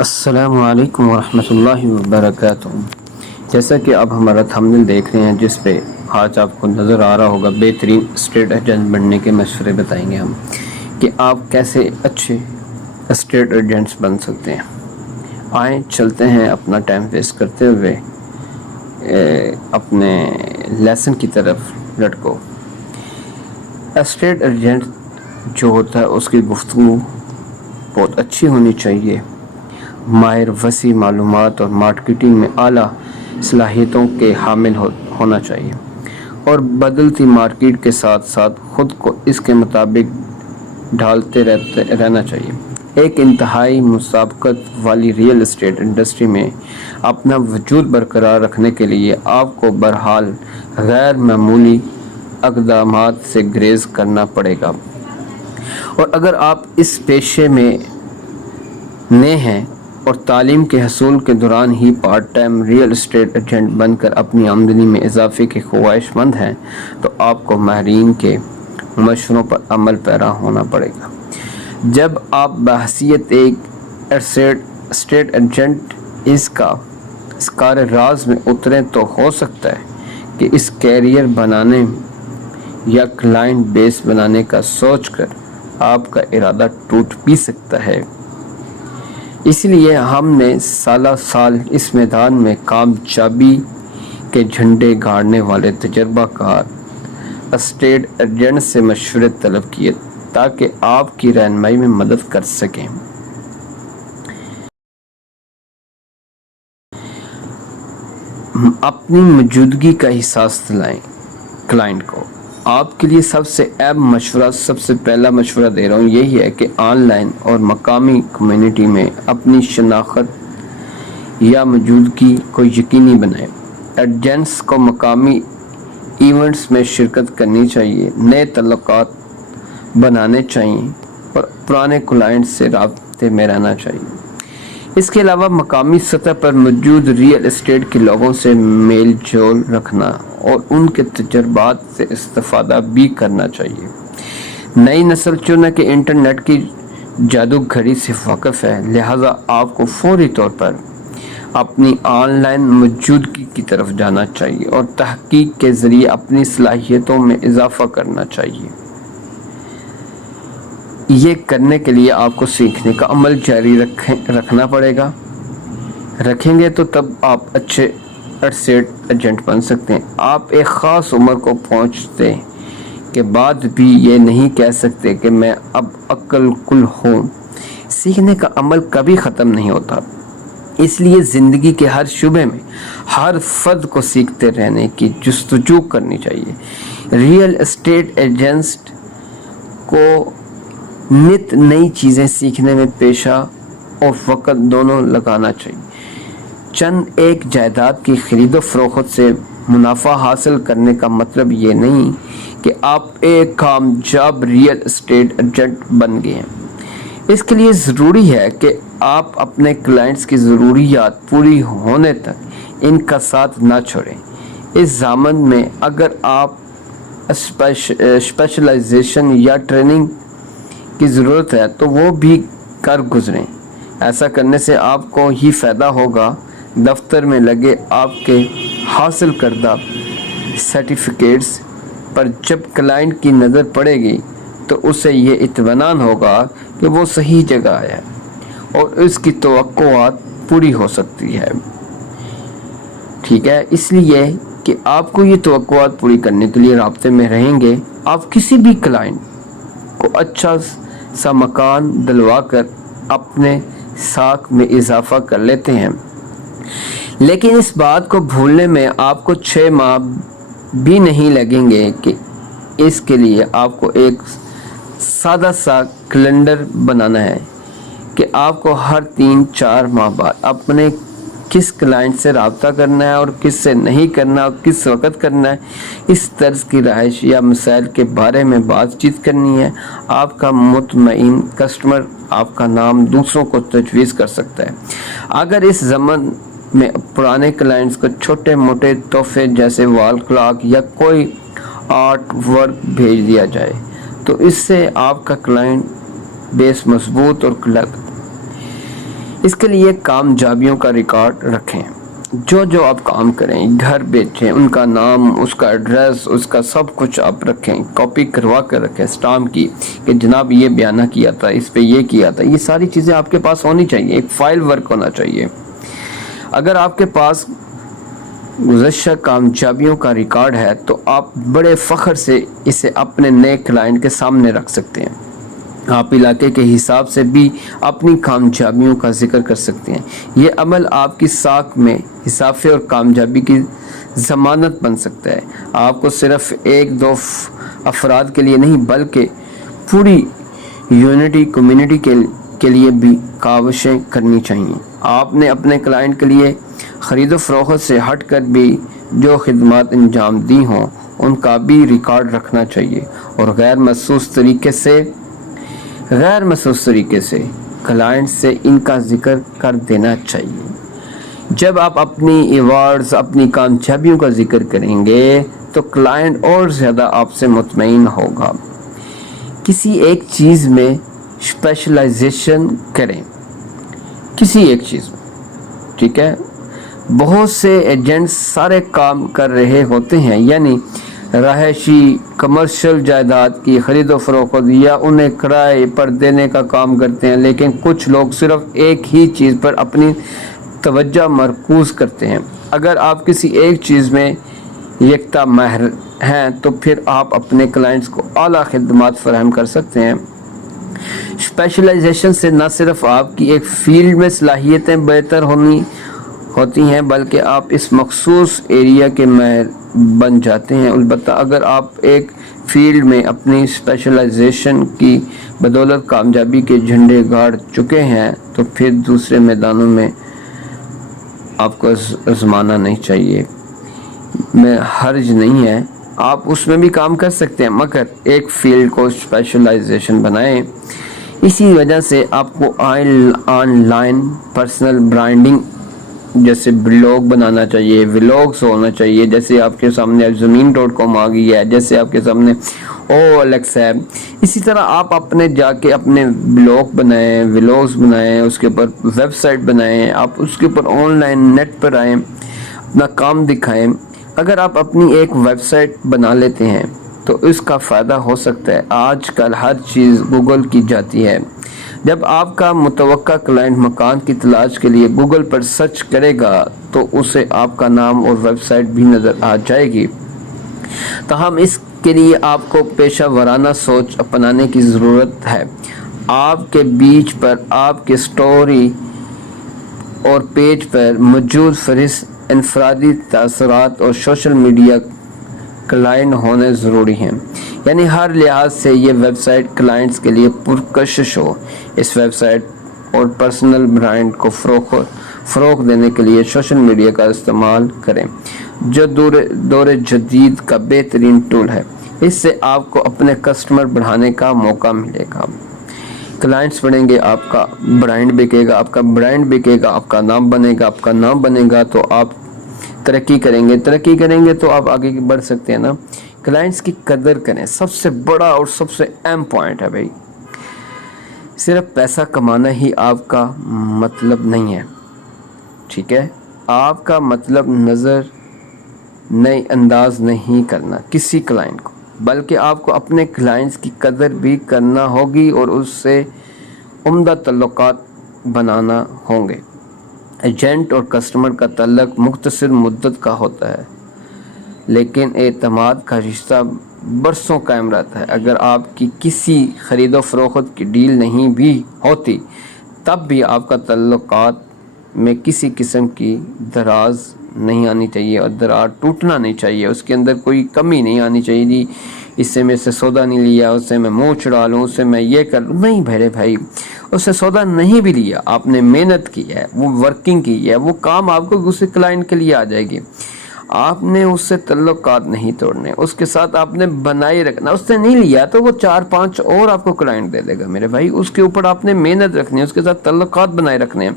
السلام علیکم ورحمۃ اللہ وبرکاتہ۔ جیسا کہ اب ہمارا تھمبنیل دیکھ رہے ہیں، جس پہ آج آپ کو نظر آ رہا ہوگا بہترین اسٹیٹ ایجنٹ بننے کے مشورے بتائیں گے ہم کہ آپ کیسے اچھے اسٹیٹ ایجنٹس بن سکتے ہیں۔ آئیں چلتے ہیں اپنا ٹائم ویسٹ کرتے ہوئے اپنے لیسن کی طرف لٹکو۔ اسٹیٹ ایجنٹ جو ہوتا ہے اس کی گفتگو بہت اچھی ہونی چاہیے، ماہر وسیع معلومات اور مارکیٹنگ میں اعلیٰ صلاحیتوں کے حامل ہونا چاہیے، اور بدلتی مارکیٹ کے ساتھ ساتھ خود کو اس کے مطابق ڈھالتے رہنا چاہیے۔ ایک انتہائی مسابقت والی ریئل اسٹیٹ انڈسٹری میں اپنا وجود برقرار رکھنے کے لیے آپ کو بہرحال غیر معمولی اقدامات سے گریز کرنا پڑے گا، اور اگر آپ اس پیشے میں نئے ہیں اور تعلیم کے حصول کے دوران ہی part time real estate agent بن کر اپنی آمدنی میں اضافے کے خواہش مند ہیں، تو آپ کو ماہرین کے مشوروں پر عمل پیرا ہونا پڑے گا۔ جب آپ بحیثیت ایک اسٹیٹ ایجنٹ اس کار راز میں اتریں تو ہو سکتا ہے کہ اس کیریئر بنانے یا کلائنٹ بیس بنانے کا سوچ کر آپ کا ارادہ ٹوٹ بھی سکتا ہے۔ اس لیے ہم نے سالہ سال اس میدان میں کامیابی کے جھنڈے گاڑنے والے تجربہ کار اسٹیٹ ایجنٹ سے مشورے طلب کیے تاکہ آپ کی رہنمائی میں مدد کر سکیں۔ اپنی موجودگی کا احساس دلائیں کلائنٹ کو۔ آپ کے لیے سب سے پہلا مشورہ دے رہا ہوں، یہی ہے کہ آن لائن اور مقامی کمیونٹی میں اپنی شناخت یا موجودگی کو یقینی بنائیں۔ ایجنٹس کو مقامی ایونٹس میں شرکت کرنی چاہیے، نئے تعلقات بنانے چاہیے اور پرانے کلائنٹ سے رابطے میں رہنا چاہیے۔ اس کے علاوہ مقامی سطح پر موجود ریئل اسٹیٹ کے لوگوں سے میل جول رکھنا اور ان کے تجربات سے استفادہ بھی کرنا چاہیے۔ نئی نسل چونکہ انٹرنیٹ کی جادو گھڑی سے واقف ہے، لہٰذا آپ کو فوری طور پر اپنی آن لائن موجودگی کی طرف جانا چاہیے اور تحقیق کے ذریعے اپنی صلاحیتوں میں اضافہ کرنا چاہیے۔ یہ کرنے کے لیے آپ کو سیکھنے کا عمل جاری رکھنا پڑے گا۔ رکھیں گے تو تب آپ اچھے اسٹیٹ ایجنٹ بن سکتے ہیں۔ آپ ایک خاص عمر کو پہنچنے کے بعد بھی یہ نہیں کہہ سکتے کہ میں اب عقل کل ہوں۔ سیکھنے کا عمل کبھی ختم نہیں ہوتا، اس لیے زندگی کے ہر شعبے میں ہر فرد کو سیکھتے رہنے کی جستجو کرنی چاہیے۔ ریئل اسٹیٹ ایجنٹ کو نت نئی چیزیں سیکھنے میں پیشہ اور وقت دونوں لگانا چاہیے۔ چند ایک جائیداد کی خرید و فروخت سے منافع حاصل کرنے کا مطلب یہ نہیں کہ آپ ایک کامیاب ریئل اسٹیٹ ایجنٹ بن گئے ہیں۔ اس کے لیے ضروری ہے کہ آپ اپنے کلائنٹس کی ضروریات پوری ہونے تک ان کا ساتھ نہ چھوڑیں۔ اس ضامن میں اگر آپ اسپیشلائزیشن یا ٹریننگ کی ضرورت ہے تو وہ بھی کر گزریں۔ ایسا کرنے سے آپ کو ہی فائدہ ہوگا۔ دفتر میں لگے آپ کے حاصل کردہ سرٹیفکیٹس پر جب کلائنٹ کی نظر پڑے گی تو اسے یہ اطمینان ہوگا کہ وہ صحیح جگہ ہے اور اس کی توقعات پوری ہو سکتی ہے۔ ٹھیک ہے، اس لیے کہ آپ کو یہ توقعات پوری کرنے کے لیے رابطے میں رہیں گے، آپ کسی بھی کلائنٹ کو اچھا سا مکان دلوا کر اپنے ساکھ میں اضافہ کر لیتے ہیں، لیکن اس بات کو بھولنے میں آپ کو 6 ماہ بھی نہیں لگیں گے کہ اس کے لیے آپ کو ایک سادہ سا کیلنڈر بنانا ہے کہ آپ کو ہر 3-4 ماہ بعد اپنے کس کلائنٹ سے رابطہ کرنا ہے اور کس سے نہیں کرنا اور کس وقت کرنا ہے۔ اس طرز کی رہائش یا مسائل کے بارے میں بات چیت کرنی ہے۔ آپ کا مطمئن کسٹمر آپ کا نام دوسروں کو تجویز کر سکتا ہے۔ اگر اس زمن میں پرانے کلائنٹس کو چھوٹے موٹے تحفے جیسے وال کلاک یا کوئی آرٹ ورک بھیج دیا جائے تو اس سے آپ کا کلائنٹ بیس مضبوط اور اس کے لیے کامیابیوں کا ریکارڈ رکھیں، جو آپ کام کریں، گھر بیچیں، ان کا نام، اس کا ایڈریس، اس کا سب کچھ آپ رکھیں، کاپی کروا کر رکھیں اسٹامپ کی کہ جناب یہ بیانہ کیا تھا، اس پہ یہ کیا تھا، یہ ساری چیزیں آپ کے پاس ہونی چاہیے، ایک فائل ورک ہونا چاہیے۔ اگر آپ کے پاس گزشتہ کامیابیوں کا ریکارڈ ہے تو آپ بڑے فخر سے اسے اپنے نئے کلائنٹ کے سامنے رکھ سکتے ہیں۔ آپ علاقے کے حساب سے بھی اپنی کامیابیوں کا ذکر کر سکتے ہیں۔ یہ عمل آپ کی ساکھ میں اضافے اور کامیابی کی ضمانت بن سکتا ہے۔ آپ کو صرف ایک دو افراد کے لیے نہیں بلکہ پوری یونٹی کمیونٹی کے لیے بھی کاوشیں کرنی چاہیے۔ آپ نے اپنے کلائنٹ کے لیے خرید و فروخت سے ہٹ کر بھی جو خدمات انجام دی ہوں ان کا بھی ریکارڈ رکھنا چاہیے، اور غیر محسوس طریقے سے کلائنٹ سے ان کا ذکر کر دینا چاہیے۔ جب آپ اپنی ایوارڈز، اپنی کامیابیوں کا ذکر کریں گے تو کلائنٹ اور زیادہ آپ سے مطمئن ہوگا۔ کسی ایک چیز میں اسپیشلائزیشن کریں، کسی ایک چیز میں، ٹھیک ہے؟ بہت سے ایجنٹس سارے کام کر رہے ہوتے ہیں، یعنی رہائشی، کمرشل جائیداد کی خرید و فروخت یا انہیں کرائے پر دینے کا کام کرتے ہیں، لیکن کچھ لوگ صرف ایک ہی چیز پر اپنی توجہ مرکوز کرتے ہیں۔ اگر آپ کسی ایک چیز میں یکتا ماہر ہیں تو پھر آپ اپنے کلائنٹس کو اعلیٰ خدمات فراہم کر سکتے ہیں۔ اسپیشلائزیشن سے نہ صرف آپ کی ایک فیلڈ میں صلاحیتیں بہتر ہوتی ہیں بلکہ آپ اس مخصوص ایریا کے ماہر بن جاتے ہیں۔ البتہ اگر آپ ایک فیلڈ میں اپنی اسپیشلائزیشن کی بدولت کامیابی کے جھنڈے گاڑ چکے ہیں تو پھر دوسرے میدانوں میں آپ کو آزمانا نہیں چاہیے۔ میں حرج نہیں ہے، آپ اس میں بھی کام کر سکتے ہیں، مگر ایک فیلڈ کو اسپیشلائزیشن بنائیں۔ اسی وجہ سے آپ کو آن لائن پرسنل برانڈنگ جیسے بلاگ بنانا چاہیے، ولاگز ہونا چاہیے، جیسے آپ کے سامنے زمین.com آ گئی ہے، جیسے آپ کے سامنے OLX ہے۔ اسی طرح آپ اپنے جا کے اپنے بلاگ بنائیں، ولاگز بنائیں، اس کے اوپر ویب سائٹ بنائیں، آپ اس کے اوپر آن لائن نیٹ پر آئیں، اپنا کام دکھائیں۔ اگر آپ اپنی ایک ویب سائٹ بنا لیتے ہیں تو اس کا فائدہ ہو سکتا ہے۔ آج کل ہر چیز گوگل کی جاتی ہے۔ جب آپ کا متوقع کلائنٹ مکان کی تلاش کے لیے گوگل پر سرچ کرے گا تو اسے آپ کا نام اور ویب سائٹ بھی نظر آ جائے گی۔ تاہم اس کے لیے آپ کو پیشہ ورانہ سوچ اپنانے کی ضرورت ہے۔ آپ کے بیچ پر آپ کے سٹوری اور پیج پر موجود فہرست انفرادی تاثرات اور سوشل میڈیا کلائنٹ ہونے ضروری ہیں، یعنی ہر لحاظ سے یہ ویب سائٹ کلائنٹس کے لیے پرکشش ہو۔ اس ویب سائٹ اور پرسنل برانڈ کو فروغ دینے کے لیے سوشل میڈیا کا استعمال کریں، جو دور جدید کا بہترین ٹول ہے۔ اس سے آپ کو اپنے کسٹمر بڑھانے کا موقع ملے گا، کلائنٹس بڑھیں گے، آپ کا برانڈ بکے گا، آپ کا برانڈ بکے گا، آپ کا نام بنے گا، آپ کا نام بنے گا تو آپ ترقی کریں گے تو آپ آگے بڑھ سکتے ہیں نا۔ کلائنٹس کی قدر کریں، سب سے بڑا اور سب سے اہم پوائنٹ ہے بھائی۔ صرف پیسہ کمانا ہی آپ کا مطلب نہیں ہے، ٹھیک ہے؟ آپ کا مطلب نئے انداز نہیں کرنا کسی کلائنٹ کو، بلکہ آپ کو اپنے کلائنٹس کی قدر بھی کرنا ہوگی اور اس سے عمدہ تعلقات بنانا ہوں گے۔ ایجنٹ اور کسٹمر کا تعلق مختصر مدت کا ہوتا ہے، لیکن اعتماد کا رشتہ برسوں قائم رہتا ہے۔ اگر آپ کی کسی خرید و فروخت کی ڈیل نہیں بھی ہوتی تب بھی آپ کا تعلقات میں کسی قسم کی دراز نہیں آنی چاہیے اور دراڑ ٹوٹنا نہیں چاہیے، اس کے اندر کوئی کمی نہیں آنی چاہیے جی اس سے میں سے سودا نہیں لیا، اس سے میں منہ چھڑا لوں، اس سے میں یہ کر لوں۔ نہیں بھائی، اس سے سودا نہیں بھی لیا، آپ نے محنت کی ہے، وہ ورکنگ کی ہے، وہ کام آپ کو دوسرے کلائنٹ کے لیے آ جائے گی۔ آپ نے اس سے تعلقات نہیں توڑنے، اس کے ساتھ آپ نے بنائے رکھنا۔ اس نے نہیں لیا تو وہ 4-5 اور آپ کو کلائنٹ دے دے گا میرے بھائی، اس کے اوپر آپ نے محنت رکھنی ہے، اس کے ساتھ تعلقات بنائے رکھنے ہیں۔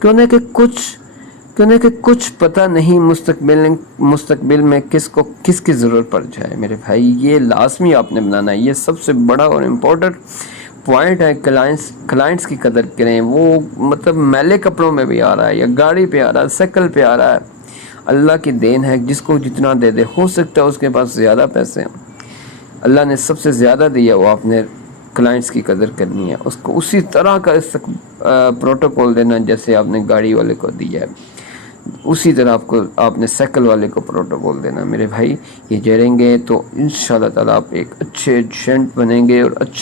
کیوں نہ کہ کچھ پتہ نہیں مستقبل میں کس کی ضرورت پڑ جائے میرے بھائی، یہ لازمی آپ نے بنانا ہے۔ یہ سب سے بڑا اور امپورٹنٹ پوائنٹ ہے کلائنٹس کی قدر کریں. وہ مطلب میلے کپڑوں میں بھی آ رہا ہے یا گاڑی پہ آ رہا ہے, سائیکل پہ آ رہا ہے. اللہ کی دین ہے, جس کو جتنا دے دے. ہو سکتا ہے اس کے پاس زیادہ پیسے ہیں, اللہ نے سب سے زیادہ دیا, وہ آپ نے کلائنٹس کی قدر کرنی ہے. اس کو اسی طرح کا پروٹوکول دینا جیسے آپ نے گاڑی والے کو دیا ہے, اسی طرح آپ نے سائیکل والے کو پروٹوکول دینا. میرے بھائی یہ جڑیں گے تو انشاءاللہ تعالیٰ آپ ایک اچھے ایجنٹ بنیں گے اور اچھے